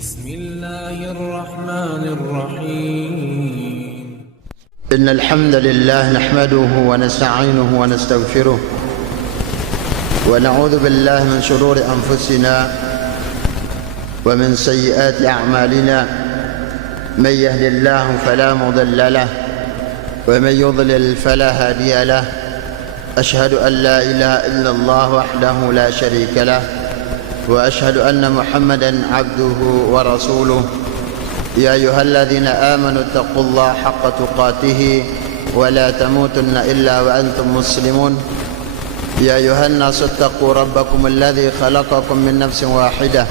بسم الله الرحمن الرحيم. إن الحمد لله نحمده ونستعينه ونستغفره ونعوذ بالله من شرور أنفسنا ومن سيئات أعمالنا. من يهد الله فلا مضل له ومن يضلل فلا هادي له. أشهد أن لا إله إلا الله وحده لا شريك له وأشهد أن محمدا عبده ورسوله. يا أيها الذين آمنوا اتقوا الله حق تقاته ولا تموتن إلا وأنتم مسلمون. يا أيها الناس اتقوا ربكم الذي خلقكم من نفس واحدة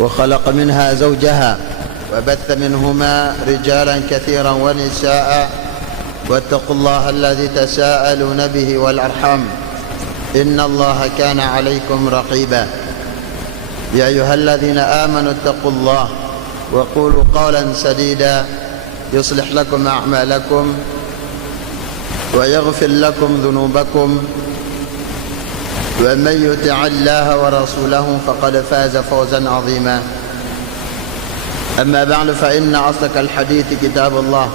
وخلق منها زوجها وبث منهما رجالا كثيرا ونساء واتقوا الله الذي تساءلون به والأرحام إن الله كان عليكم رقيبا. يا أيها الذين آمنوا اتقوا الله وقولوا قولا سديدا يصلح لكم أعمالكم ويغفر لكم ذنوبكم ومن يطع الله ورسوله فقد فاز فوزا عظيما. أما بعد فإن أصدق الحديث كتاب الله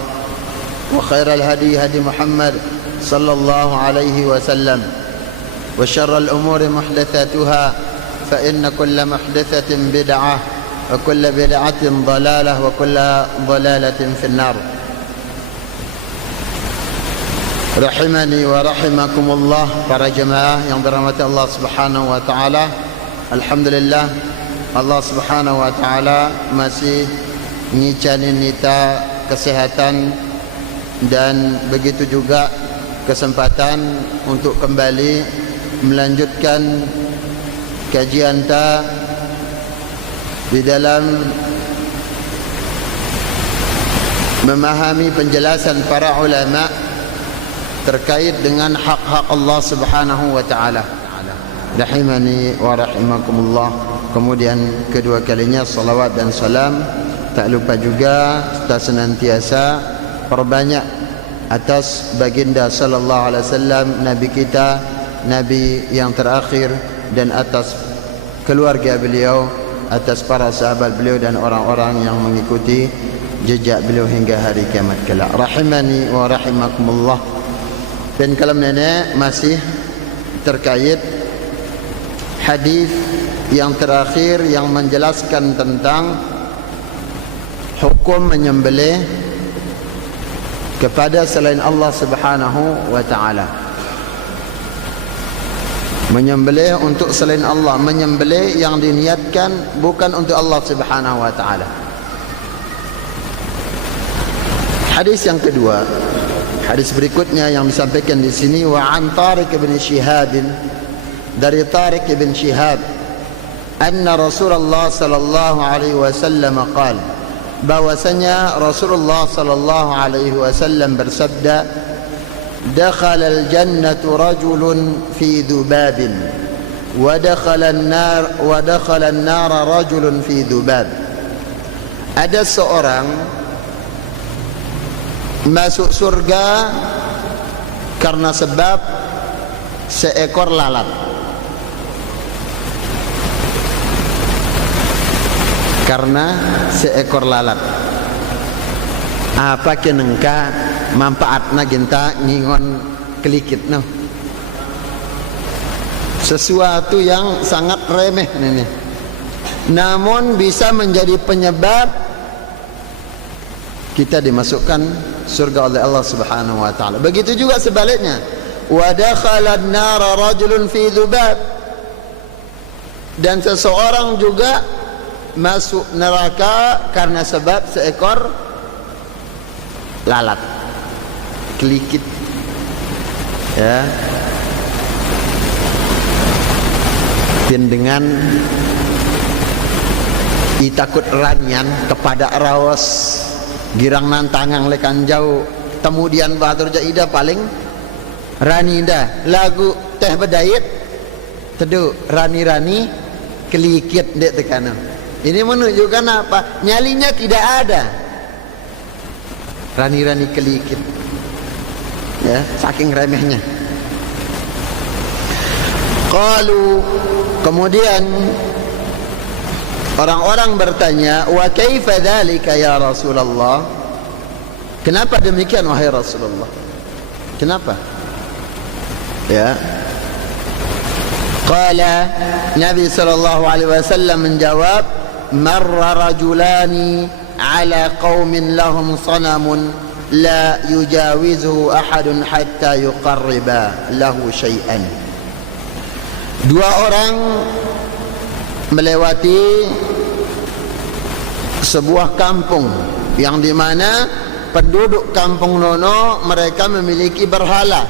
وخير الهدي هدي محمد صلى الله عليه وسلم وشر الأمور محدثاتها فإن كل محدثة بدعة وكل بدعة ضلالة وكل ضلالة في النار. Rahimani wa rahimakumullah, para jemaah yang dirahmati Allah Subhanahu wa taala. Alhamdulillah, Allah Subhanahu wa taala masih ngicanin kita kesehatan dan begitu juga kesempatan untuk kembali melanjutkan kajian kita di dalam memahami penjelasan para ulama terkait dengan hak-hak Allah Subhanahu wa taala. Rahimani wa rahimakumullah. Kemudian kedua kalinya salawat dan salam tak lupa juga kita senantiasa perbanyak atas baginda sallallahu alaihi wasallam, nabi kita, nabi yang terakhir, dan atas keluarga beliau, atas para sahabat beliau dan orang-orang yang mengikuti jejak beliau hingga hari kiamat kelak. Rahimani wa rahimakumullah. Dan kalam nenek masih terkait hadis yang terakhir yang menjelaskan tentang hukum menyembelih kepada selain Allah Subhanahu wa taala. Menyembelih untuk selain Allah, menyembelih yang diniatkan bukan untuk Allah Subhanahu wa taala. Hadis yang kedua, hadis berikutnya yang disampaikan di sini, wa an Tariq bin Shihab, dari Tariq bin Shihab, anna Rasulullah sallallahu alaihi wasallam qala, bahwasanya Rasulullah sallallahu alaihi wasallam bersabda, dakhala al-jannatu rajulun fi dhubabin wa dakhala an-nar rajulun fi dhubab. Ada seorang masuk surga karena sebab seekor lalat. Karena seekor lalat. Apa kenengka manfaatna ginta ngingon kelikit no. Sesuatu yang sangat remeh ini, namun bisa menjadi penyebab kita dimasukkan surga oleh Allah Subhanahu wa taala. Begitu juga sebaliknya, wa dakhala an-nara rajulun fi dhubab, dan seseorang juga masuk neraka karena sebab seekor lalat, kelikit, ya. Dan dengan itakut ranyan kepada rawas girang nantangang lekan jauh kemudian batur jaida paling rani dah lagu teh bedait teduh rani-rani kelikit dek tekana. Ini menunjukkan apa? Nyalinya tidak ada. Rani-rani kelikit, ya, saking remehnya. Qalu, kemudian Orang-orang bertanya, wa kaifa dzalika ya Rasulullah? Kenapa demikian wahai Rasulullah? Kenapa? Ya. Qala Nabi sallallahu alaihi wasallam menjawab, marra rajulani ala qaumin lahum sanamun la yujawizuhu ahadun hatta yuqarriba lahu syai'an. Dua orang melewati sebuah kampung yang di mana penduduk kampung Nono mereka memiliki berhala,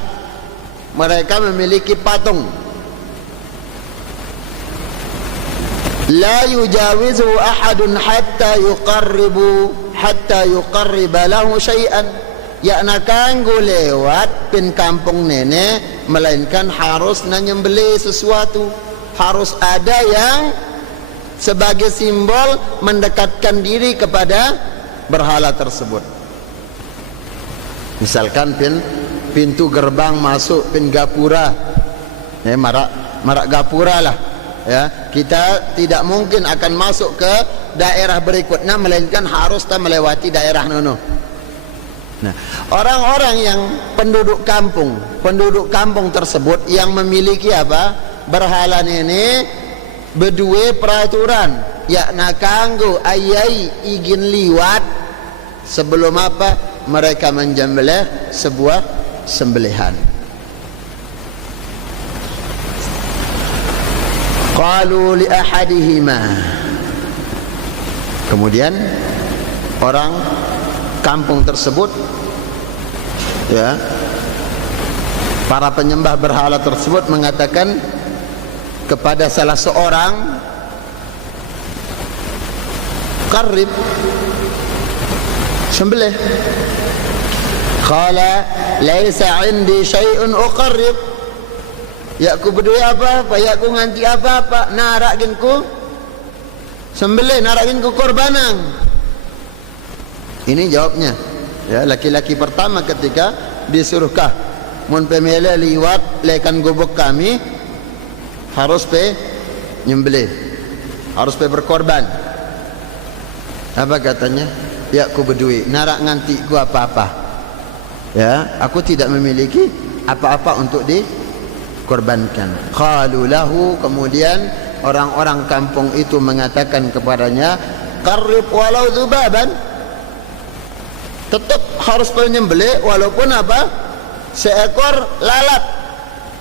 mereka memiliki patung. La yujawizu ahadun hatta yuqarriba lahu syai'an. Ya nakanggu lewat pin kampung nenek, melainkan harus nyembelih sesuatu, harus ada yang sebagai simbol mendekatkan diri kepada berhala tersebut. Misalkan pintu gerbang masuk pin gapura, marak gapura lah, ya, kita tidak mungkin akan masuk ke daerah berikutnya melainkan harus melewati daerah Nono. Nah, orang-orang yang penduduk kampung tersebut yang memiliki apa? Berhala ini berdua peraturan, yakna kanggo ayai igin liwat sebelum apa? Mereka menjembelih sebuah sembelihan. Qalu li ahadihima. Kemudian orang kampung tersebut, ya, para penyembah berhala tersebut mengatakan kepada salah seorang, qarrib, sembelih. Qala laisa indi syai'un uqarrib. Ya aku berdua apa-apa, ya aku nganti apa-apa, narakin ku sembelih, narakin ku korbanan. Ini jawabnya, ya, laki-laki pertama ketika disuruhkah mun pemele liwat lekan gubuk kami harus nyembelih, harus berkorban. Apa katanya? Ya aku berdui, narak nganti ku apa-apa, ya, aku tidak memiliki apa-apa untuk dikorbankan. Qalu lahu, kemudian orang-orang kampung itu mengatakan kepadanya, qarrib walau dzubaban, tetap harus menyembelih walaupun apa? Seekor lalat,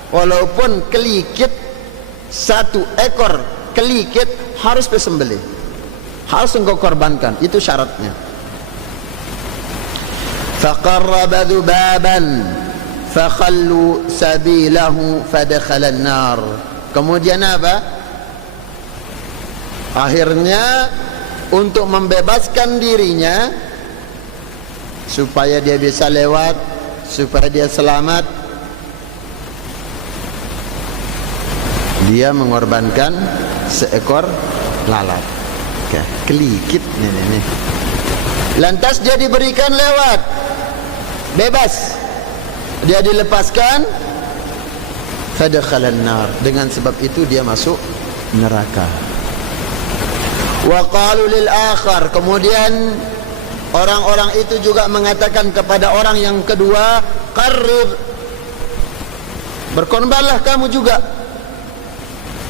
walaupun kelikit, satu ekor kelikit harus disembelih, harus engkau korbankan, itu syaratnya. Faqarraba dzubaban fakhallu sabilahu fadakhala an-nar. Kemudian apa? Akhirnya untuk membebaskan dirinya supaya dia bisa lewat, supaya dia selamat, dia mengorbankan seekor lalat. Okay. Kelikit nih. Lantas dia diberikan lewat, bebas, dia dilepaskan. Fadakhalan nar, dengan sebab itu dia masuk neraka. Wa qalu lil akhar, kemudian orang-orang itu juga mengatakan kepada orang yang kedua, qarrib, berkorbanlah kamu juga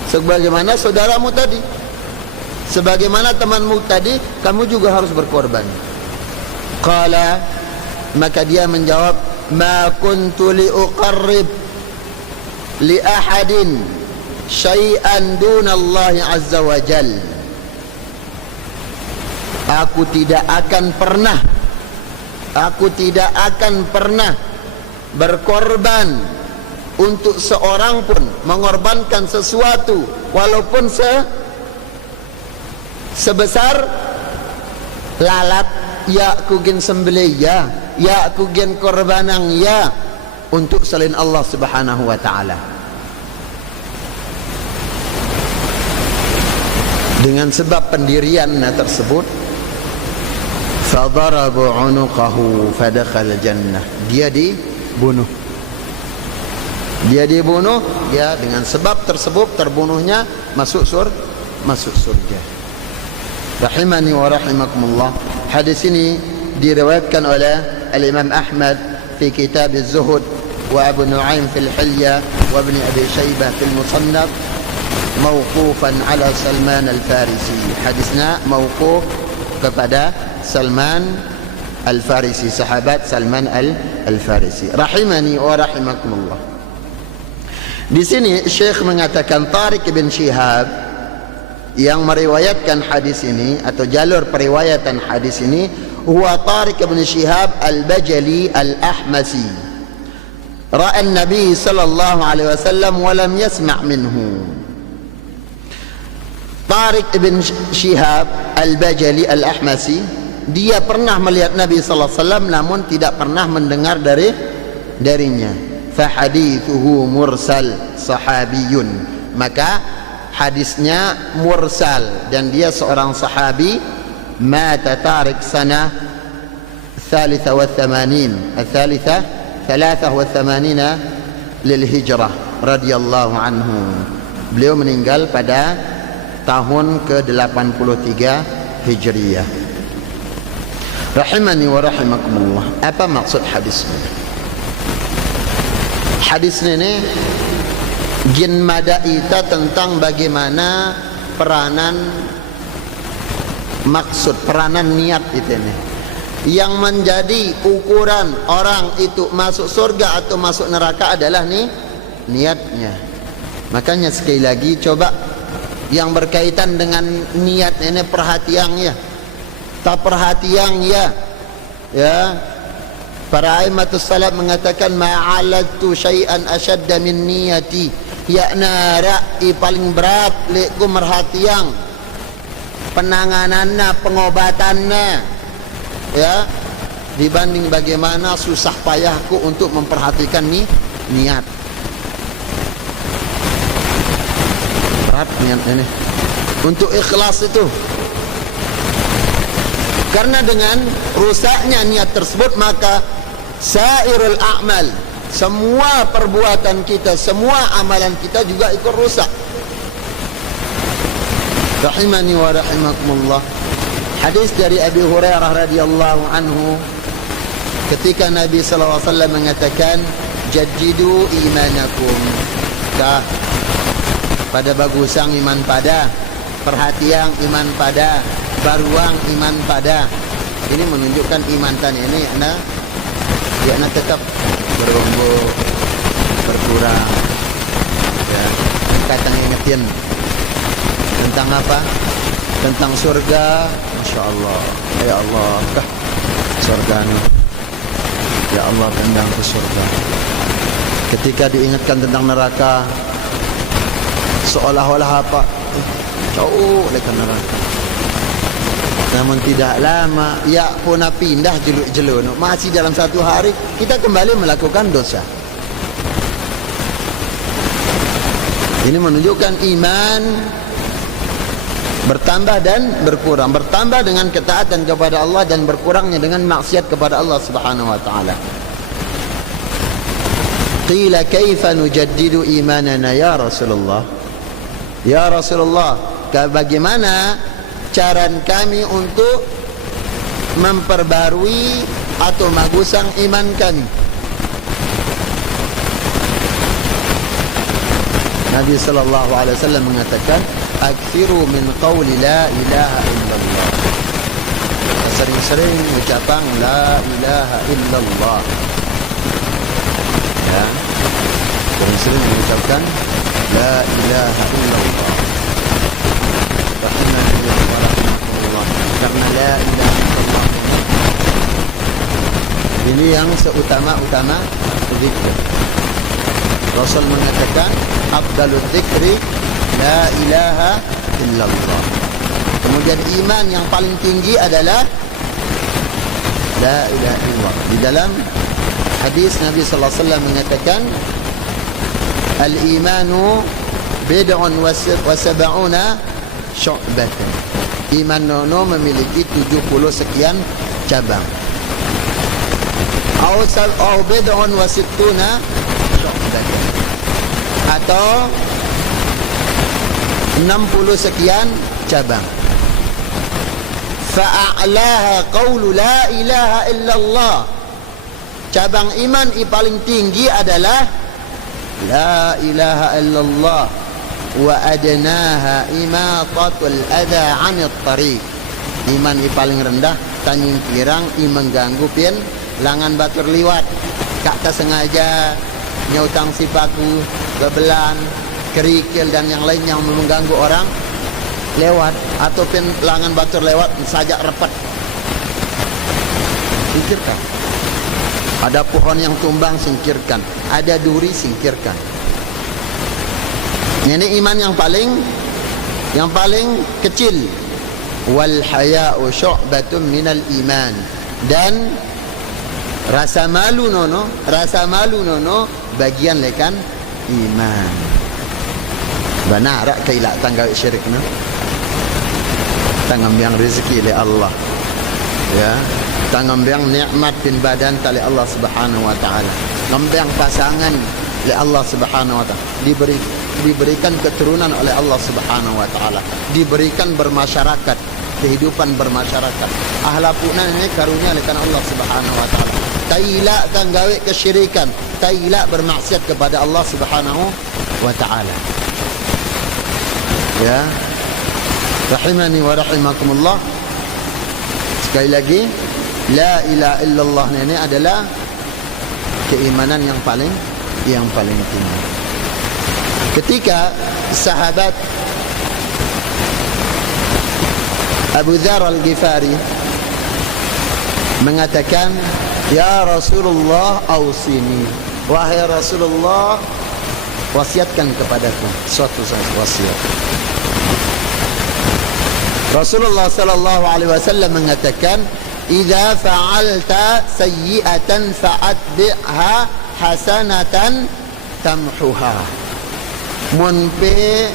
sebagaimana saudaramu tadi, sebagaimana temanmu tadi, kamu juga harus berkorban. Qala, maka dia menjawab, ma kuntu li uqarrib li ahadin syai'an dunallahi azza wa jal. Aku tidak akan pernah berkorban untuk seorang pun, mengorbankan sesuatu walaupun sebesar lalat, ya aku gen sembelih, ya aku gen korbanang, ya, untuk selain Allah Subhanahu wa taala. Dengan sebab pendirian tersebut, fadarabu unuqahu fadakhala jannah, dia dibunuh, dia dengan sebab tersebut terbunuhnya masuk surga. Rahimani wa rahimakumullah. Hadis ini diriwayatkan oleh Al-Imam Ahmad fi Kitab Az-Zuhud wa Abu Nu'aim fil Hilya wa Ibn Abi Shaybah fil Musannaf mawqufan ala Salman Al-Farisi. Hadisnya mawquf kepada Salman Al-Farisi, sahabat Salman Al-Farisi. Rahimani wa rahimakumullah. Di sini Syekh mengatakan Tariq bin Shihab yang meriwayatkan hadis ini atau jalur periwayatan hadis ini huwa Tariq bin Shihab Al-Bajali Al-Ahmasi. Ra'a an-Nabi sallallahu alaihi wasallam wa lam yasma' minhu. Tariq bin Shihab Al-Bajali Al-Ahmasi, dia pernah melihat Nabi sallallahu alaihi wasallam namun tidak pernah mendengar darinya. Fa hadithuhu mursal sahabiyun. Maka hadisnya mursal dan dia seorang sahabi. Mata Tariq sanah 83 lil hijrah radhiyallahu anhu. Beliau meninggal pada tahun ke-83 Hijriyah. Rahimani wa rahimakumullah. Apa maksud hadis ini? Hadis ini jin madaita tentang bagaimana peranan maksud, peranan niat itu ini yang menjadi ukuran orang itu masuk surga atau masuk neraka adalah niatnya. Makanya sekali lagi coba yang berkaitan dengan niat ini perhatian ya. Tak perhatian ya. Para aimatus salaf mengatakan ma'aladtu syai'an asyadda min niyati. Ya nara'i paling berat liku merhatian penanganannya, pengobatannya ya, dibanding bagaimana susah payahku untuk memperhatikan niat. Berat niat ini untuk ikhlas itu. Karena dengan rusaknya niat tersebut maka sairul a'mal, semua perbuatan kita, semua amalan kita juga ikut rusak. Rahimani wa rahimakumullah. Hadis dari Abi Hurairah radhiyallahu anhu ketika Nabi sallallahu alaihi wasallam mengatakan jaddidu imanakum. Pada bagusang iman pada, perhatian iman pada, baruang iman pada. Ini menunjukkan iman tadi ini dia tetap berumur, berkurang ya. Kata ngingetin tentang apa? Tentang surga. InsyaAllah, ya Allah kah surga ni, ya Allah tendang ke surga. Ketika diingatkan tentang neraka seolah-olah apa? Jauh dekat neraka. Namun tidak lama ya pun pindah jeluk-jeluk, masih dalam satu hari kita kembali melakukan dosa. Ini menunjukkan iman bertambah dan berkurang, bertambah dengan ketaatan kepada Allah dan berkurangnya dengan maksiat kepada Allah Subhanahu wa taala. Qila kaifa nujaddidu imanana ya Rasulullah? Ya Rasulullah, bagaimana cara kami untuk memperbarui atau magusang iman kami? Nabi sallallahu alaihi wasallam mengatakan aktsiru min qawli la ilaha illallah. Sering-sering ucapan la ilaha illallah ya. Sering-sering mengucapkan la ilaha illallah. Karena la ilaha illallah ini yang seutama-utama zikir. Rasul mengatakan afdalul zikri la ilaha illallah. Kemudian iman yang paling tinggi adalah la ilaha illallah. Di dalam hadis Nabi sallallahu alaihi wasallam mengatakan al-imanu bid'un wa sab'una syu'batan. Iman nono memiliki 70 sekian cabang. Au bid'un wa sittuna syu'batan. Atau 60 sekian cabang. fa'a'laha qawlu la ilaha illallah. Cabang iman yang paling tinggi adalah la ilaha illallah, wa adnaha imatatul adha 'anil tariq. Iman yang paling rendah tanying kirang i mengganggu pian langan batur liwat, kak tak sengaja nyautang sipaku, bebelan, kerikil dan yang lain yang mengganggu orang lewat, atau pian langan batur lewat sajak repet. Singkirkan. Ada pohon yang tumbang, singkirkan. Ada duri, singkirkan. Ini iman yang paling kecil. Wal haya'u syu'batun minal iman. Dan rasa malu nono bagian lekan iman. Benar kaila tanggal syirik no. Tangambiang rezeki oleh Allah. Ya, tangambiang nikmat bin badan oleh Allah Subhanahu wa taala. Ngambiang pasangan oleh Allah Subhanahu wa taala. Diberikan keturunan oleh Allah Subhanahu wa taala. Diberikan bermasyarakat, kehidupan bermasyarakat. Ahlapuna ini karunia oleh Allah Subhanahu wa taala. Taila kan gawe kesyirikan, taila bermaksiat kepada Allah Subhanahu wa taala. Ya. Rahimani wa rahimakumullah. Sekali lagi, la ilaha illallah ini adalah keimanan yang paling tinggi. Ketika sahabat Abu Dzar Al-Ghifari mengatakan, ya Rasulullah ausini, wahai Rasulullah wasiatkan kepadaku suatu wasiat. Rasulullah sallallahu alaihi wasallam mengatakan, idza fa'alta sayyi'atan fa'atbi'ha hasanatan tamhuha. Munpe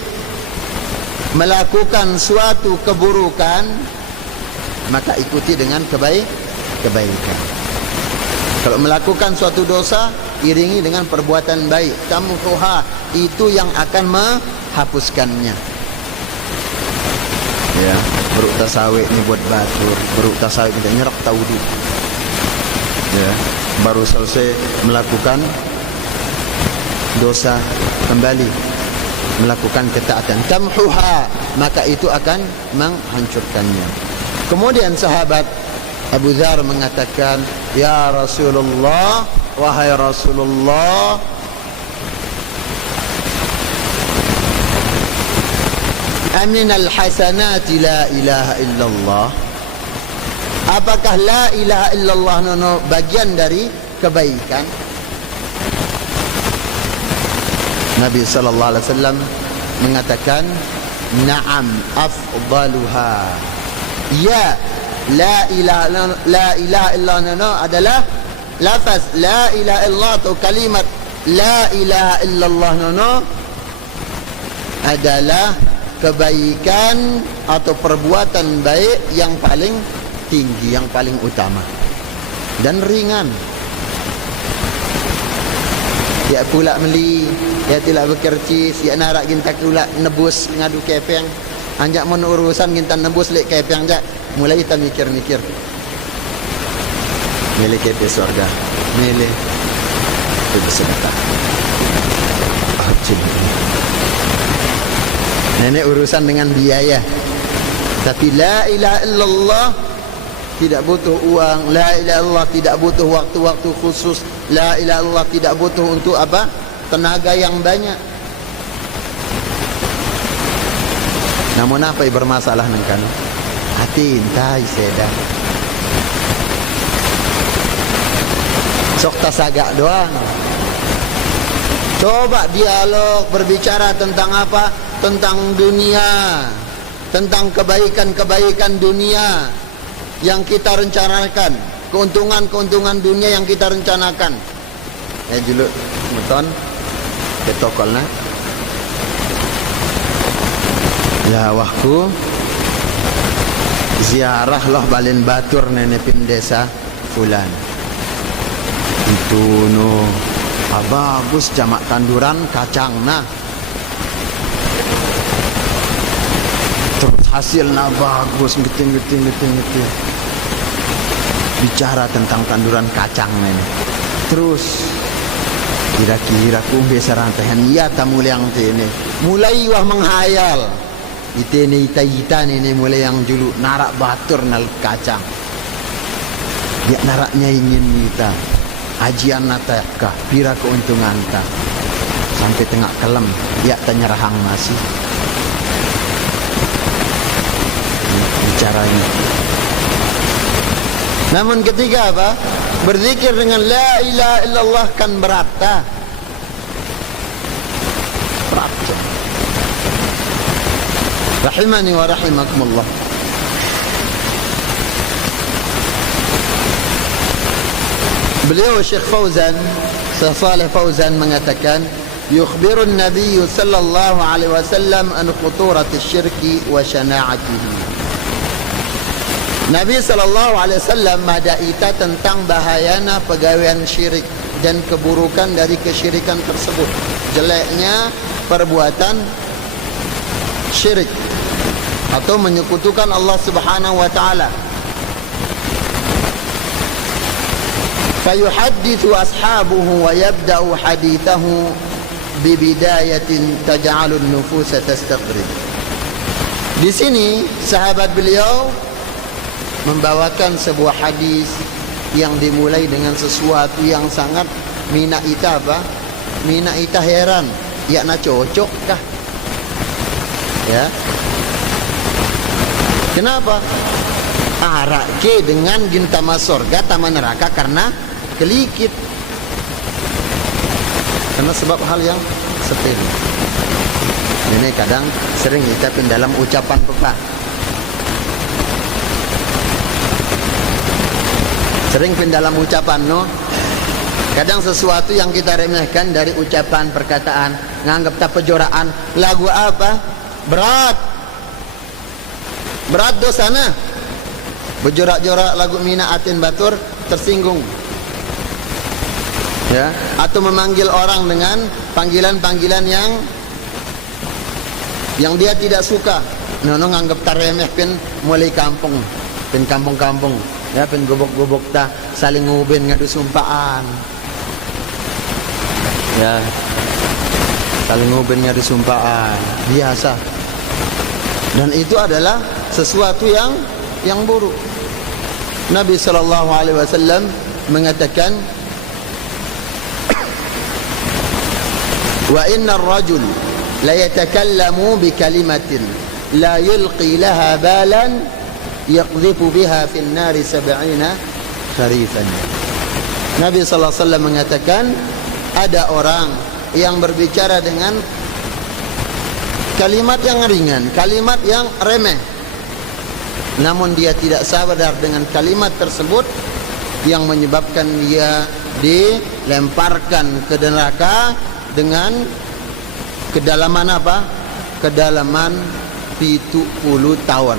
melakukan suatu keburukan, maka ikuti dengan kebaikan. Kalau melakukan suatu dosa, iringi dengan perbuatan baik. Tamhuha, itu yang akan menghapuskannya. Ya, beruk tasawik ni buat batur, beruk tasawik kita nyerak tauhid. Ya, baru selesai melakukan dosa, kembali melakukan ketaatan. Tamhuha, maka itu akan menghancurkannya. Kemudian sahabat Abu Dzar mengatakan, ya Rasulullah, wahai Rasulullah, aminal hasanati la ilaha illallah. Apakah la ilaha illallah nono bagian dari kebaikan? Nabi sallallahu alaihi wasallam mengatakan, na'am afdaluha. Ya, la ilaha illallah nono adalah lafaz la ilaha illallah atau kalimat la ilaha illallah nono adalah kebaikan atau perbuatan baik yang paling tinggi, yang paling utama dan ringan. Dia pula meli, dia tidak bekercis, dia narak ginta pula nebus ngadu kepeng. Anjak mun urusan ginta nebus lek kepeng jak, mulai kita mikir-mikir. Milih kepe surga, milih itu bersedekah. Nenek urusan dengan biaya. Tapi la ilaha illallah tidak butuh uang. La ilaha illallah tidak butuh waktu-waktu khusus. La ilaha illallah tidak butuh untuk apa? Tenaga yang banyak. Namun apa yang bermasalah nengkan? Hati intai sedang. Sok tasagak doang. Coba dialog, berbicara tentang apa? Tentang dunia, tentang kebaikan-kebaikan dunia yang kita rencanakan, keuntungan-keuntungan dunia yang kita rencanakan. Juluk beton ketokolna. Ya wahku ziarah loh balin batur nenek pin desa fulan. Itu no bagus jamak tanduran kacang nah. Terus hasilnya bagus, geting. Bicara tentang tanduran kacang ini. Terus kira-kira kumbe sarantahan iya tamu yang ini. Mulai wah menghayal. Ite ni ita ni mulai yang julu narak batur nal kacang. Dia naraknya ingin kita. Ajian nata kah, pira keuntungan kah. Sampai tengah kelam, ya tanyarahang masih. Bicaranya. Namun ketiga apa? Berzikir dengan la ilaha illallah kan berat tak? Berat. Rahimani wa rahimakumullah. Beliau Syekh Fauzan, Syekh Saleh Fauzan mengatakan, yukhbirun Nabi sallallahu alaihi wasallam an khuturati syirki wa syana'atihi. Nabi sallallahu alaihi wasallam madaita tentang bahayana pegawaian syirik dan keburukan dari kesyirikan tersebut. Jeleknya perbuatan syirik atau menyekutukan Allah Subhanahu wa taala. Fayuhaddithu ashabuhu wa yabda'u hadithahu bibidayatin taj'alun nufusa tastaqrid. Di sini sahabat beliau membawakan sebuah hadis yang dimulai dengan sesuatu yang sangat mina ita apa? Mina ita heran, ya na cocok kah? Ya. Kenapa? Arak ke dengan gintama sorga taman neraka karena kelikit. Karena sebab hal yang sepele. Ini kadang sering diucapin dalam ucapan pepa. Sering pun dalam ucapan no. Kadang sesuatu yang kita remehkan dari ucapan perkataan, nganggap tak pejoraan, lagu apa? Berat dosana. Berjorak-jorak lagu mina atin batur tersinggung. Ya, atau memanggil orang dengan panggilan-panggilan yang dia tidak suka. Nono nganggap taremeh pin mulai kampung, pin kampung-kampung. Ya, pin gobok-gobok ta saling ngubin ngadu sumpaan. Ya. Saling ngubin ngadu sumpaan, biasa. Dan itu adalah sesuatu yang buruk. Nabi sallallahu alaihi wasallam mengatakan, wa inna ar-rajul la yatakallamu bi kalimatin la yulqi laha balan yaqdhifu biha fi an-nar 70 kharifan. Nabi sallallahu alaihi wasallam mengatakan, ada orang yang berbicara dengan kalimat yang ringan, kalimat yang remeh, namun dia tidak sadar dengan kalimat tersebut yang menyebabkan dia dilemparkan ke neraka dengan kedalaman apa? Kedalaman 70 tahun.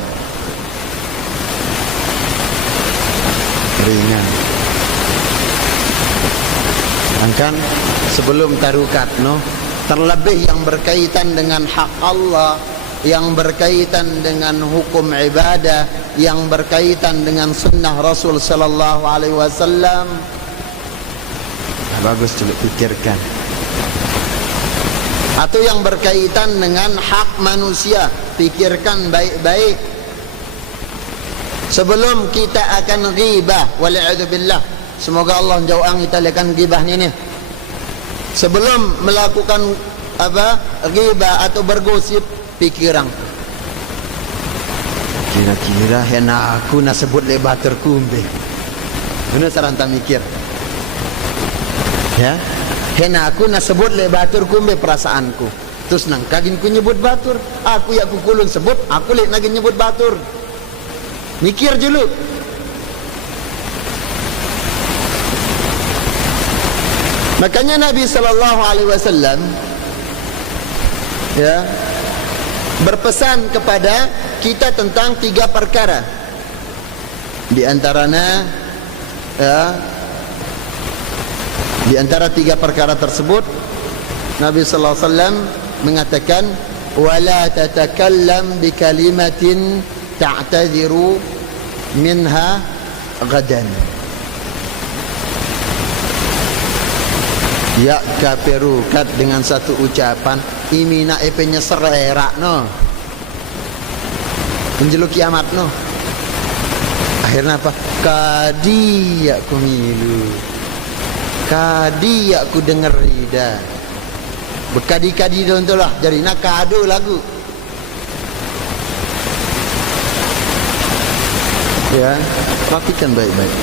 Ringan. Kan sebelum tarukat no, terlebih yang berkaitan dengan hak Allah, yang berkaitan dengan hukum ibadah, yang berkaitan dengan sunnah Rasul sallallahu alaihi wasallam. Bagus coba pikirkan. Atau yang berkaitan dengan hak manusia, pikirkan baik-baik. Sebelum kita akan ghibah, wal'iyadzubillah, semoga Allah jauhang kita akan ghibah ni. Sebelum melakukan apa? Ghibah atau bergosip, pikiran. Kira-kira hena aku nak sebut lebar terkumbe. Mana saranta mikir? Ya, hena aku nak sebut lebar terkumbe perasaanku. Terus nang kagin ku nyebut batur, aku ya ku kulun sebut, aku lek nagin nyebut batur. Mikir dulu. Makanya Nabi sallallahu alaihi wasallam ya berpesan kepada kita tentang 3 perkara. Di antaranya ya, di antara 3 perkara tersebut Nabi sallallahu alaihi wasallam mengatakan ولا تتكلم بكلمة تعتذر منها غدا. Ya kaperukat dengan satu ucapan imina epenya sererak no menjeluk kiamat no. Akhirnya apa? Kadi aku milu, kadi aku dengar ida berkadi-kadi tu lah jadi nak kado lagu ya. Perhatikan baik-baik.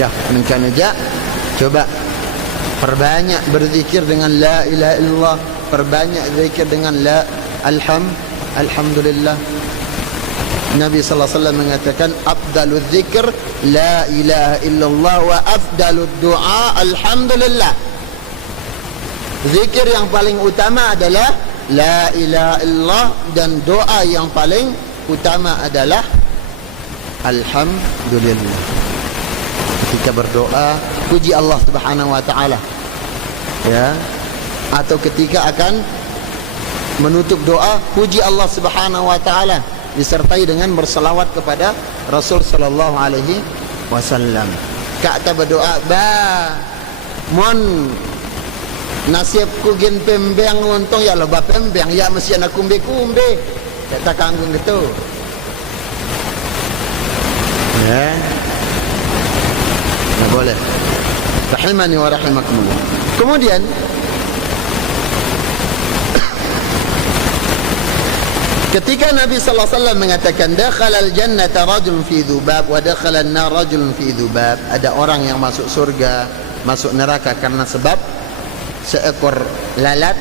Cah menkan aja. Coba perbanyak berzikir dengan la ilaha illallah, perbanyak zikir dengan la alhamdulillah. Nabi sallallahu alaihi wasallam mengatakan afdaluz zikr la ilaha illallah wa afdalud du'a alhamdulillah. Zikir yang paling utama adalah la ilaha illallah dan doa yang paling utama adalah alhamdulillah. Ketika berdoa puji Allah Subhanahu wa taala, ya, atau ketika akan menutup doa puji Allah Subhanahu wa taala disertai dengan berselawat kepada Rasul sallallahu alaihi wasallam. Kata berdoa ba mon nasibku gen pembeng untung ya loba pembeng ya mesti anak kumbe-kumbe kata kanggung gitu. Ya. Nah, boleh. Rahimani wa rahimakumullah. Kemudian ketika Nabi sallallahu alaihi wasallam mengatakan dakhalal jannata rajulun fi dzubab wa dakhalan nar rajulun fi dzubab, ada orang yang masuk surga, masuk neraka karena sebab seekor lalat,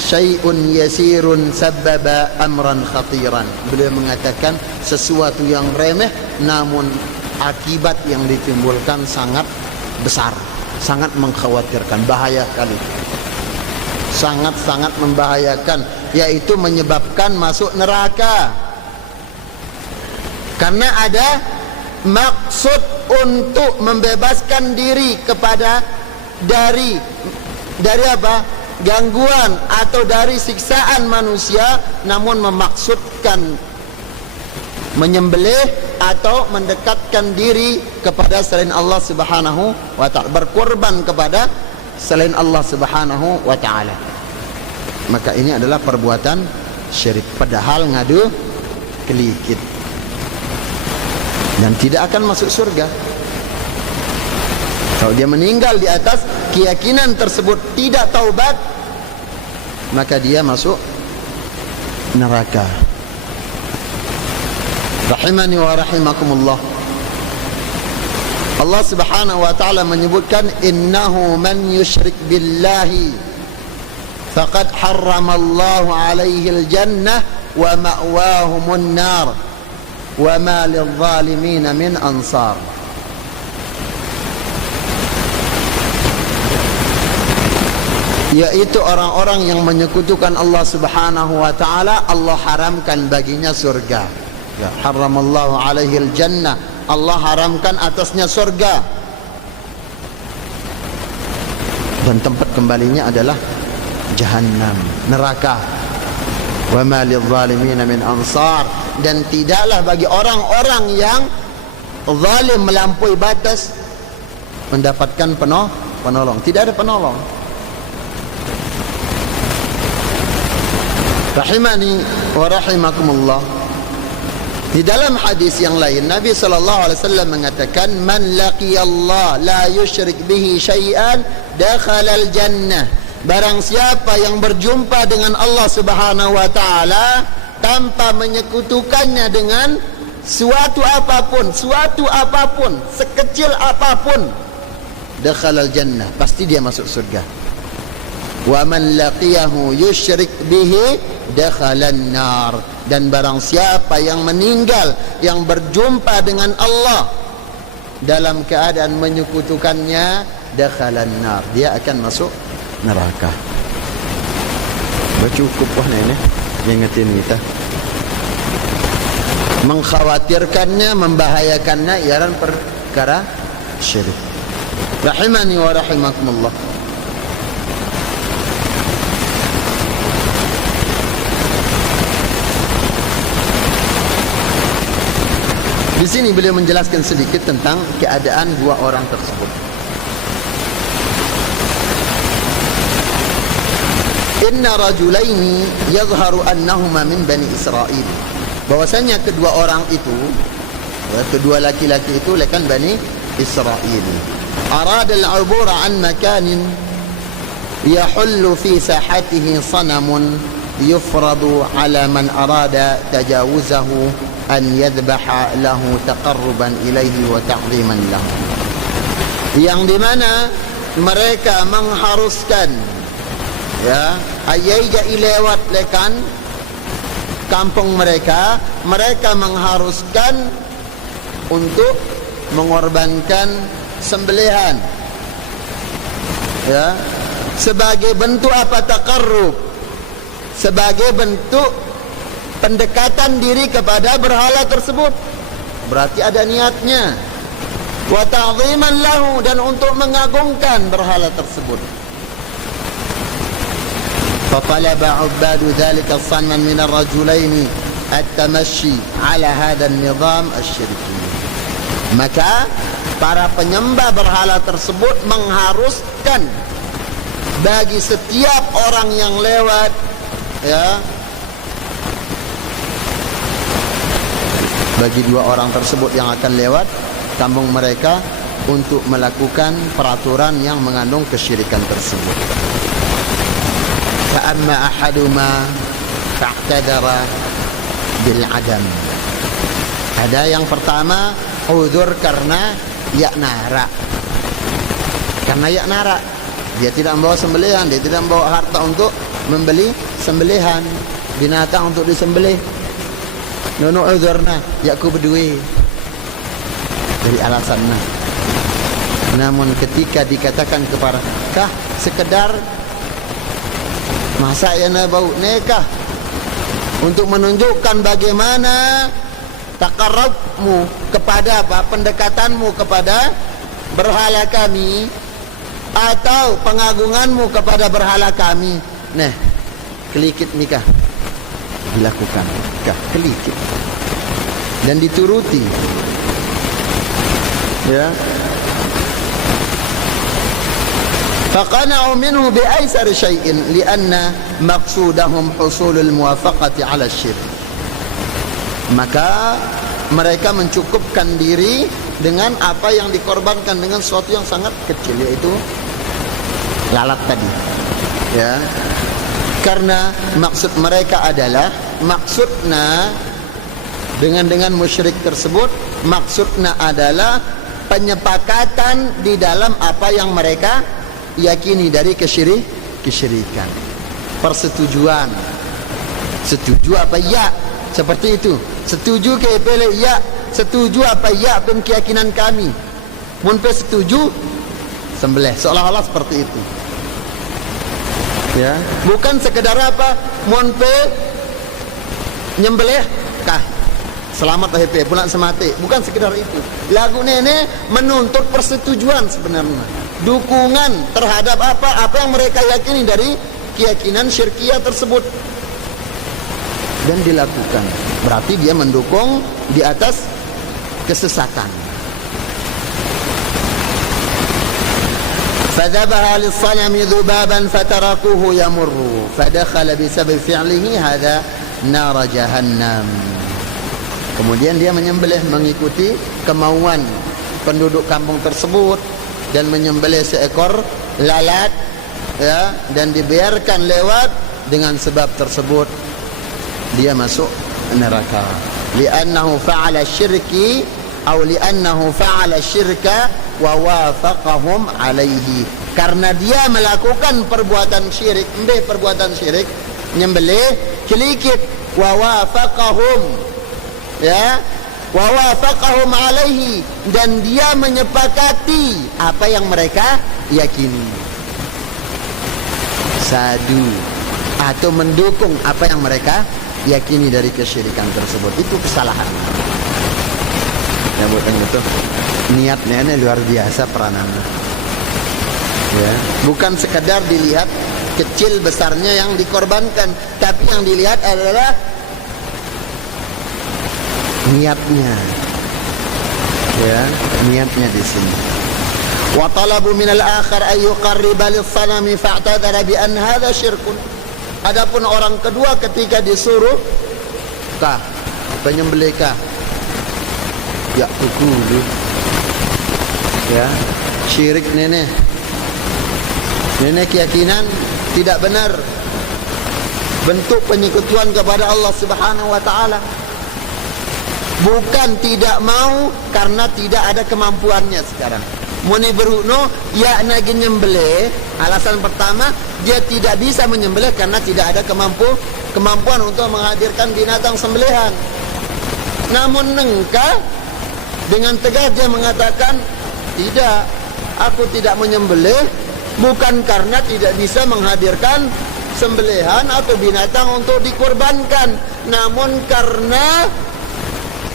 syai'un yasirun sabbaba amran khatiran. Beliau mengatakan sesuatu yang remeh namun akibat yang ditimbulkan sangat besar, sangat mengkhawatirkan, bahaya sekali. Sangat-sangat membahayakan, yaitu menyebabkan masuk neraka. Karena ada maksud untuk membebaskan diri kepada dari apa? Gangguan atau dari siksaan manusia, namun memaksudkan menyembelih atau mendekatkan diri kepada selain Allah Subhanahu wa taala, berkorban kepada selain Allah Subhanahu wa taala. Maka ini adalah perbuatan syirik, padahal ngadu kelikit dan tidak akan masuk surga. Kalau dia meninggal di atas keyakinan tersebut, tidak taubat, maka dia masuk neraka. Rahimani wa rahimakumullah. Allah Subhanahu wa taala menyebutkan innahu man yusyrik billahi faqad harramallahu alaihi aljannah wa ma'wahumun nar wa ma lidh-dhalimin min ansar. Yaitu orang-orang yang menyekutukan Allah Subhanahu wa taala, Allah haramkan baginya surga. Ya, haramallahu alaihi al-jannah, Allah haramkan atasnya surga, dan tempat kembalinya adalah jahannam, neraka. Wa ma lidh-dhalimin min ansar, dan tidaklah bagi orang-orang yang zalim melampaui batas mendapatkan penolong. Tidak ada penolong. Rahimani wa rahimakumullah. Di dalam hadis yang lain Nabi sallallahu alaihi wasallam mengatakan man laqiyallah la yusyrik bihi syai'an dakhala al-jannah. Barang siapa yang berjumpa dengan Allah Subhanahu wa taala tanpa menyekutukannya dengan suatu apapun, sekecil apapun, dakhala al-jannah, pasti dia masuk surga. Wa man laqiyahu yusyrik bihi dakhalan nar, dan barang siapa yang meninggal yang berjumpa dengan Allah dalam keadaan menyekutukannya, dakhalan nar, dia akan masuk neraka. Bercukup wah ini ingetin kita. Mengkhawatirkannya, membahayakannya ialah perkara syirik. Rahimani wa rahimakumullah. Di sini beliau menjelaskan sedikit tentang keadaan dua orang tersebut. Inna rajulaini yadhharu annahuma min Bani Israel. Bahwasanya kedua orang itu, kedua laki-laki itu lekan Bani Israel. Arada al-'ubura an makanin yahullu fi sahatihi sanamun yufradu ala man arada tajawuzahu an yadhbaha lahu taqarruban ilaihi wa ta'ziman lahu. Yang di mana mereka mengharuskan, ya, ayyaija lewat lekan kampung mereka, mereka mengharuskan untuk mengorbankan sembelihan, ya, sebagai bentuk apa? Taqarrub, sebagai bentuk pendekatan diri kepada berhala tersebut. Berarti ada niatnya. Wa ta'ziman lahu, dan untuk mengagungkan berhala tersebut. فطلب عباد ذلك الصنم من الرجلين التمشي على هذا النظام الشركي. Maka para penyembah berhala tersebut mengharuskan bagi setiap orang yang lewat, ya, bagi dua orang tersebut yang akan lewat kampung mereka untuk melakukan peraturan yang mengandung kesyirikan tersebut. فأما أحدهما فاعتذر بالعدم. Ada yang pertama uzur karena yaknara. Karena yaknara, dia tidak membawa sembelihan, dia tidak membawa harta untuk membeli sembelihan, binatang untuk disembelih. Nono uzurna, ya aku berdua dari alasannya. Namun ketika dikatakan kepada kah sekedar masa yana bau nekah, untuk menunjukkan bagaimana taqarrubmu kepada apa, pendekatanmu kepada berhala kami, atau pengagunganmu kepada berhala kami. Nah, kelikit nikah dilakukan, kah kelikit dan dituruti, ya. فقنعوا منه بأيسر شيء لأن مقصودهم حصول الموافقة على الشرك. Maka mereka mencukupkan diri dengan apa yang dikorbankan dengan sesuatu yang sangat kecil, yaitu lalat tadi, ya. Karena maksud mereka adalah, maksudnya dengan musyrik tersebut, maksudnya adalah penyepakatan di dalam apa yang mereka yakini dari kesyirikan. Persetujuan. Setuju apa ya? Seperti itu. Setuju ke pilih ya? Setuju apa ya pun keyakinan kami? Mun pe setuju sembelih, seolah-olah seperti itu. Ya, bukan sekedar apa? Mun pe nyembelih kah selamat lahir pulang semati, bukan sekedar itu. Lagu nenek menuntut persetujuan sebenarnya, dukungan terhadap apa yang mereka yakini dari keyakinan syirkiyah tersebut, dan dilakukan. Berarti dia mendukung di atas kesesatan. فذبح للصنم ذبابا فتركوه يمر فدخل بسبب فعله هذا نار جهنم. Kemudian dia menyembelih mengikuti kemauan penduduk kampung tersebut dan menyembelih seekor lalat, ya, dan dibiarkan lewat. Dengan sebab tersebut dia masuk neraka. Li'annahu fa'ala syirki atau li'annahu fa'ala syirka wa wafaqahum alaihi. Karena dia melakukan perbuatan syirik, perbuatan syirik, nyembelih, kelikit, wa wafaqahum, ya, wa wafaqahum alaihi, dan dia menyepakati apa yang mereka yakini. Sadu, atau mendukung apa yang mereka yakini dari kesyirikan tersebut. Itu kesalahan. Ya, bukan itu. Niatnya ini luar biasa peranannya. Ya, bukan sekadar dilihat kecil besarnya yang dikorbankan, tapi yang dilihat adalah niatnya. Ya, niatnya di sini. Wa talabu min al-akhar ay yuqarriba lis-sanami fa'tadara bi an hadha syirkun. Adapun orang kedua ketika disuruh penyembelih ya tuku ya syirik nenek keyakinan tidak benar, bentuk penyekutuan kepada Allah Subhanahu wa taala. Bukan tidak mau karena tidak ada kemampuannya sekarang. Muni berhukno ya nagi nyembelih, alasan pertama dia tidak bisa menyembelih karena tidak ada kemampuan untuk menghadirkan binatang sembelihan. Namun nengka dengan tegas dia mengatakan, tidak, aku tidak menyembelih bukan karena tidak bisa menghadirkan sembelihan atau binatang untuk dikorbankan, namun karena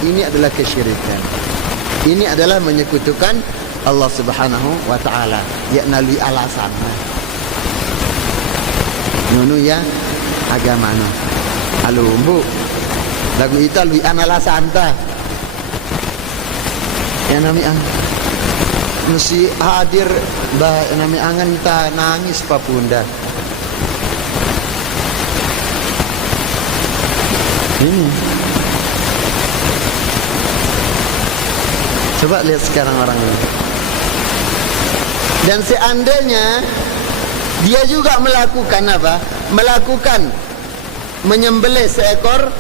ini adalah kesyirikan. Ini adalah menyekutukan Allah Subhanahu wa taala, ya nalui alasan. Nunu ya agama no. Halo bu, lagu itu lui alasan ta. Ya nami mesti hadir bah nami angan ta nangis papunda. Ini coba lihat sekarang orang ini. Dan seandainya dia juga melakukan apa? Melakukan menyembelih seekor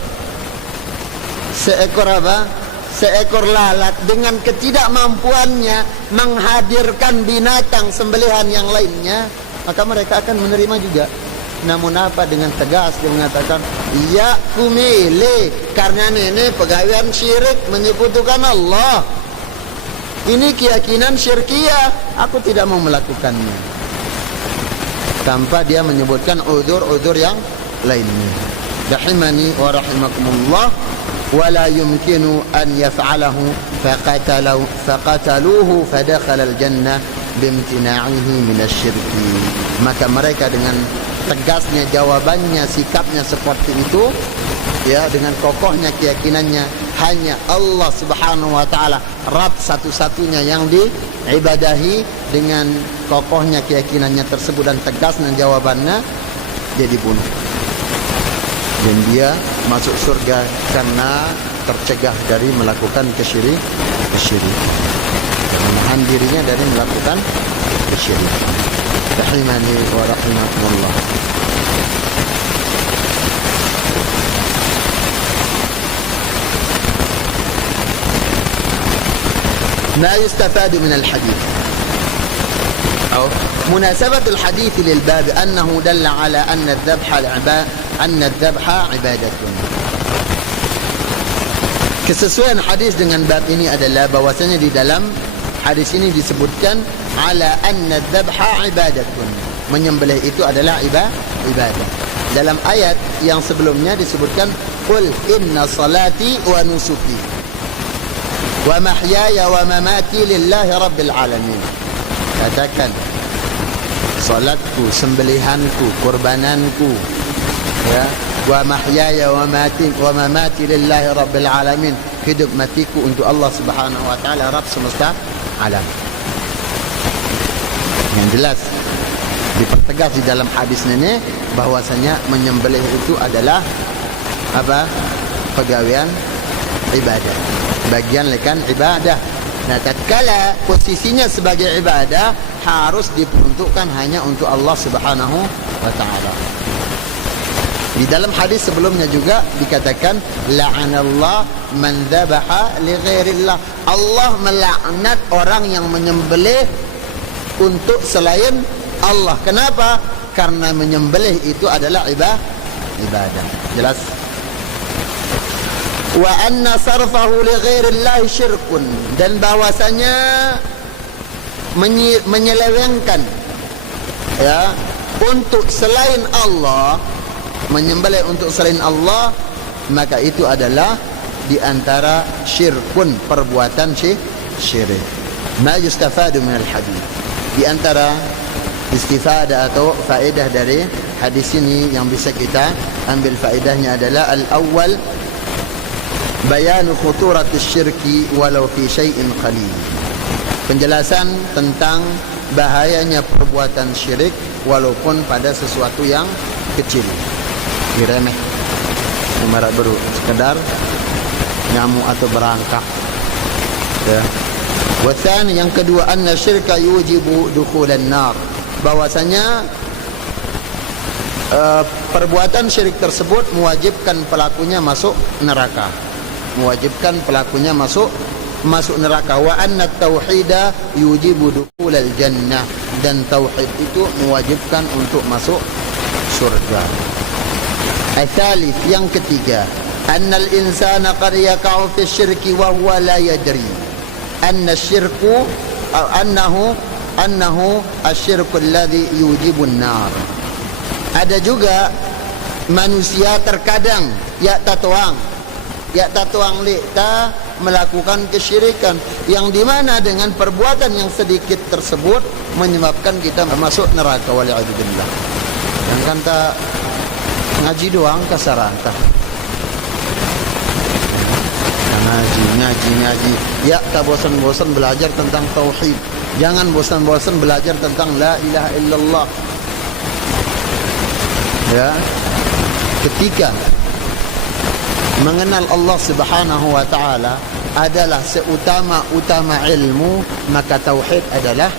apa? Seekor lalat dengan ketidakmampuannya menghadirkan binatang sembelihan yang lainnya, maka mereka akan menerima juga. Namun apa, dengan tegas dia mengatakan, iya ku milih karena nenek pegawaian syirik menyekutukan Allah. Ini keyakinan syirkiyah, aku tidak mau melakukannya. Tanpa dia menyebutkan udzur-udzur yang lainnya. Rahimani wa rahimakumullah. Wala yumkinu an yaf'alahu faqataluhu fadakhala al-jannah bimtina'ihi minasyirki. Maka mereka dengan tegasnya jawabannya, sikapnya seperti itu, ya, dengan kokohnya keyakinannya hanya Allah Subhanahu wa taala Rabb satu-satunya yang diibadahi, dengan kokohnya keyakinannya tersebut dan tegasnya jawabannya, dia dibunuh dan dia masuk surga karena tercegah dari melakukan kesyirikan, menahan dirinya dari melakukan kesyirikan. Rahimani wa rahimakumullah. ما يستفاد من الحديث أو مناسبة الحديث للباب أنه دل على أن الذبح عبادة. Kesesuaian hadis dengan bab ini adalah bahwasanya di dalam hadis ini disebutkan ala anna dzabha ibadatun, menyembelih itu adalah ibadah. Dalam ayat yang sebelumnya disebutkan qul inna salati wa nusuki wa mahyaya wa mamati lillahi rabbil alamin. Katakan, salatku, sembelihanku, kurbananku, ya, wa mahyaya wa mamati lillahi rabbil alamin, hidup matiku untuk Allah Subhanahu wa taala, Rabb semesta alam. Yang jelas dipertegas di dalam hadis ini bahwasanya menyembelih itu adalah apa? Pegawaian ibadah, bagian lekan ibadah. Nah, tatkala posisinya sebagai ibadah harus diperuntukkan hanya untuk Allah Subhanahu wa taala. Di dalam hadis sebelumnya juga dikatakan la'anallah man dzabaha li ghairillah. Allah melaknat orang yang menyembelih untuk selain Allah. Kenapa? Karena menyembelih itu adalah ibadah. Jelas? Wa anna sarfahu li ghairillahi syirkun, dan bahwasanya menyelewengkan, ya, untuk selain Allah, menyembelih untuk selain Allah, maka itu adalah di antara syirkun, perbuatan syirik. Ma yustafadu min al-hadis, di antara istifadah atau faedah dari hadis ini yang bisa kita ambil faedahnya adalah al-awwal bayanu khuturatis syirki walau fi syai'in qalil. Penjelasan tentang bahayanya perbuatan syirik walaupun pada sesuatu yang kecil, diremeh, ibarat baru sekedar nyamuk atau berangkak. Ya. Wathani, yang kedua, anna syirka yujibu dukhulan nar, bahwasanya perbuatan syirik tersebut mewajibkan pelakunya masuk neraka, mewajibkan pelakunya masuk neraka. Wa anna tauhida yujibu dukhulal jannah, dan tauhid itu mewajibkan untuk masuk surga. Atsalits, yang ketiga, annal insana qad yaqa'u fi syirki wa huwa la yadri anna syirku annahu asyirku alladhi yujibu an-nar. Ada juga manusia terkadang ya tatuang li ta melakukan kesyirikan yang dimana dengan perbuatan yang sedikit tersebut menyebabkan kita masuk neraka, wali'adzubillah. Yang kan tak ngaji doang kasaran tak ngaji ya, tak bosan-bosan belajar tentang tauhid, jangan bosan-bosan belajar tentang la ilaha illallah. Ya, ketika mengenal Allah Subhanahu wa taala adalah seutama-utama ilmu, maka tauhid adalah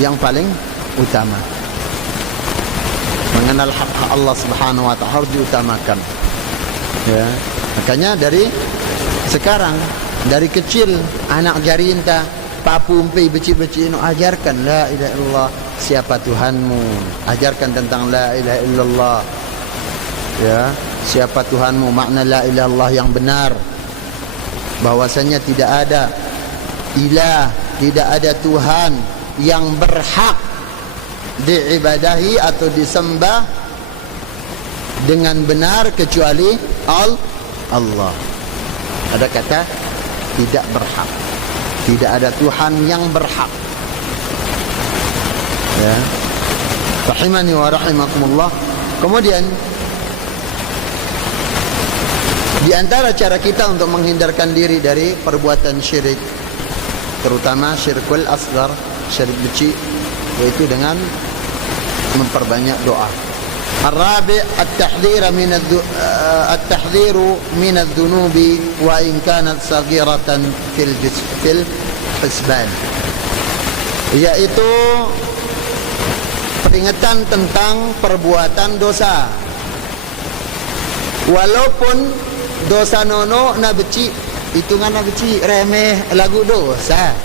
yang paling utama. Mengenal hak Allah Subhanahu wa taala harus diutamakan. Ya, makanya dari sekarang, dari kecil anak jarinta papumpi beci-beci no, ajarkan la ilaha illallah, siapa Tuhanmu, ajarkan tentang la ilaha illallah. Ya, siapa Tuhanmu, makna la ilaha illallah yang benar, bahwasanya tidak ada ilah, tidak ada Tuhan yang berhak diibadahi atau disembah dengan benar kecuali Allah. Ada kata tidak berhak, tidak ada Tuhan yang berhak. Ya, rahimani wa rahimakumullah. Kemudian di antara cara kita untuk menghindarkan diri dari perbuatan syirik, terutama syirkul asghar, syirik kecil, yaitu dengan memperbanyak doa. Ar-rabi' at-tahdhir min adh-dhunubi wa in kanat saghiratan fil hisban, yaitu peringatan tentang perbuatan dosa walaupun dosa nono na beci, hitungan na beci remeh lagu dosa.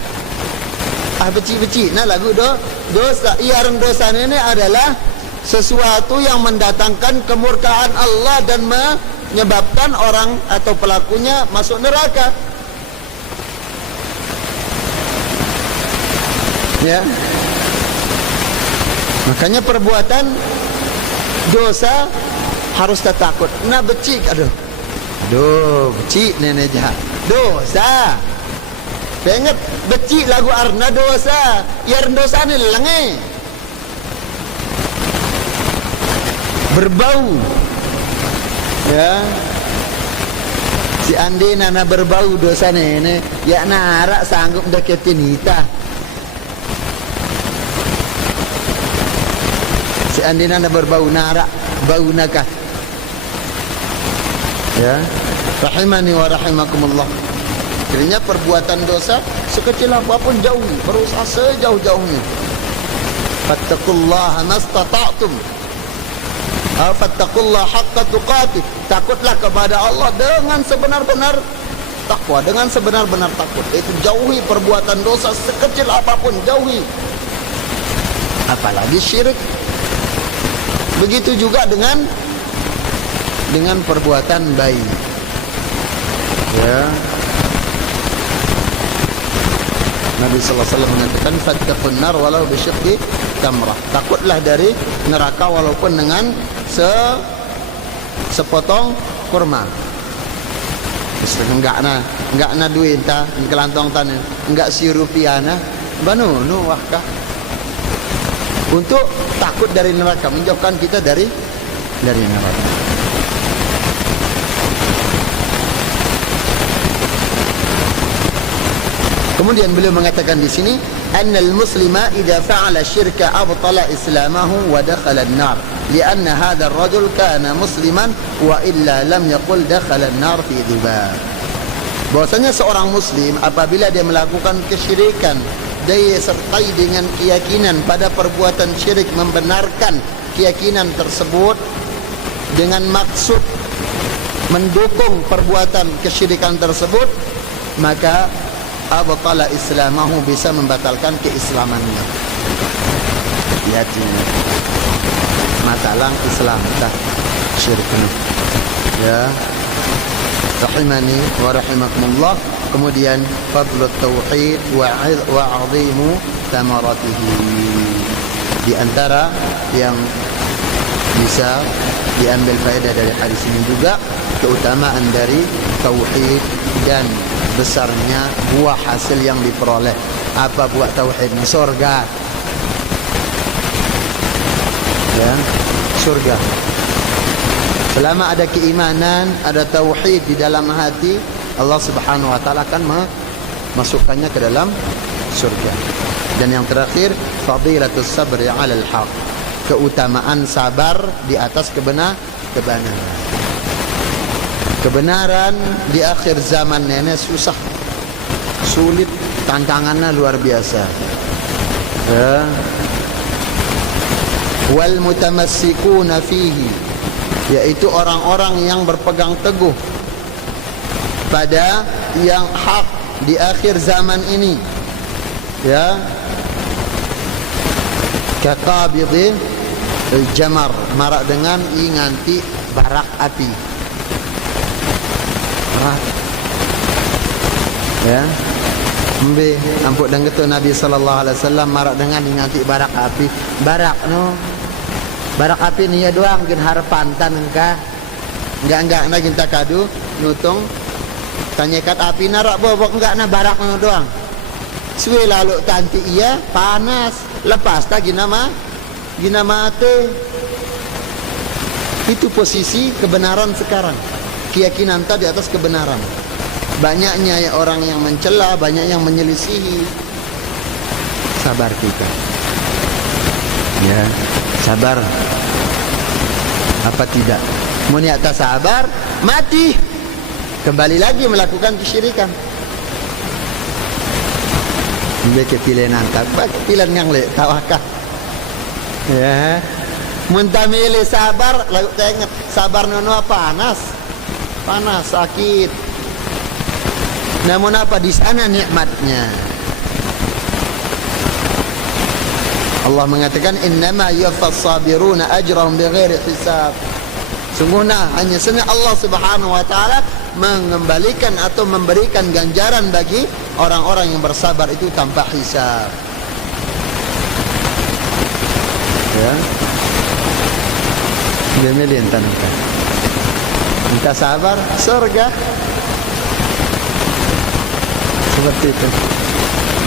Beci-beci na lagu dosa. Iaran dosa ini adalah sesuatu yang mendatangkan kemurkaan Allah dan menyebabkan orang atau pelakunya masuk neraka. Ya. Makanya perbuatan dosa harus takut. Nah beci, aduh, beci nenek jahat, dosa. Ingat beci lagu arna dosa, iar dosa ni lengai. Berbau, ya. Si Andi nana berbau dosa ni, ya narak sanggup deketin kita. Si Andi nana berbau narak, bau nakah. Ya, rahimani wa rahimakumullah. Kiranya perbuatan dosa sekecil apapun jauhi, berusaha sejauh-jauhnya. Fattaqullaha mastata'tum. Fattaqullaha haqqa tuqatih. Takutlah kepada Allah dengan sebenar-benar takwa, dengan sebenar-benar takut. Itu jauhi perbuatan dosa sekecil apapun, jauhi. Apalagi syirik. Begitu juga dengan perbuatan baik. Ya. Nabi sallallahu alaihi wasallam mengatakan fattaqun nar walau bisyiqqi tamrah. Takutlah dari neraka walaupun dengan sepotong kurma. Enggak na duit ta, kelantong tan, enggak si rupiah na, banu wahkah. Untuk takut dari neraka, menjauhkan kita dari neraka. Kemudian beliau mengatakan di sini, annal muslima idza fa'ala syirka abtala islamahu wa dakhala an-nar, li'anna hadha ar-rajul kana musliman wa illa lam yaqul dakhala an-nar fi dhibab. Bahwasanya seorang muslim apabila dia melakukan kesyirikan, dia sertai dengan keyakinan pada perbuatan syirik, membenarkan keyakinan tersebut dengan maksud mendukung perbuatan kesyirikan tersebut, maka abtala islamahu, bisa membatalkan keislamannya. Lihat ini masalah Islam tak syirik ya. Rahimani wa rahimakumullah. Kemudian fadlut tauhid wa 'azimu thamaratihi. Di antara yang bisa diambil faedah dari hadis ini juga keutamaan dari tauhid dan besarnya buah hasil yang diperoleh. Apa buah tauhid? Surga. Ya, surga. Selama ada keimanan, ada tauhid di dalam hati, Allah Subhanahu wa taala akan memasukkannya ke dalam surga. Dan yang terakhir, fadilatus sabri 'alal haq. Keutamaan sabar di atas kebenaran. Kebenaran di akhir zaman ini susah, sulit, tantangannya luar biasa. Ya. Wal mutamassikuna fihi, yaitu orang-orang yang berpegang teguh pada yang hak di akhir zaman ini. Ya. Kaqabidhi al-jamar, marak dengan inganti barak api. Ya, ambil ampuk dan ketua Nabi sallallahu alaihi wasallam marak dengan inganti barak api. Barak no, barak api ni ya doang gen harapan tan engka. Enggak na kita kadu nutung tanyakat api narak bobok enggak na barak no doang. Suwe lalu tanti iya panas, lepas tak gina mate. Itu posisi kebenaran sekarang. Keyakinan tadi atas kebenaran. Banyaknya orang yang mencela, banyak yang menyelisihi. Sabar kita. Ya, sabar. Apa tidak? Mau niat tak sabar, mati. Kembali lagi melakukan kesyirikan. Dia kepilihan angkat, pilihan yang lek tawakal. Ya. Muntamili sabar, lalu saya ingat sabar nono panas, sakit. Namun apa di sana nikmatnya? Allah mengatakan innama yuwaffas sabiruna ajrahum bighairi hisab. Sungguhnya hanya saja Allah Subhanahu wa taala mengembalikan atau memberikan ganjaran bagi orang-orang yang bersabar itu tanpa hisab. Ya. Milih entah sabar surga. Seperti itu.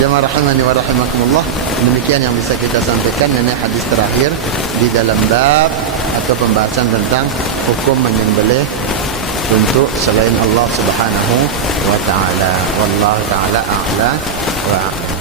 Jamaah rahimani wa rahimakumullah. Demikian yang bisa kita sampaikan mengenai hadis terakhir di dalam bab atau pembahasan tentang hukum menyembelih untuk selain Allah Subhanahu wa taala. Wallahu taala a'la wa a'lam.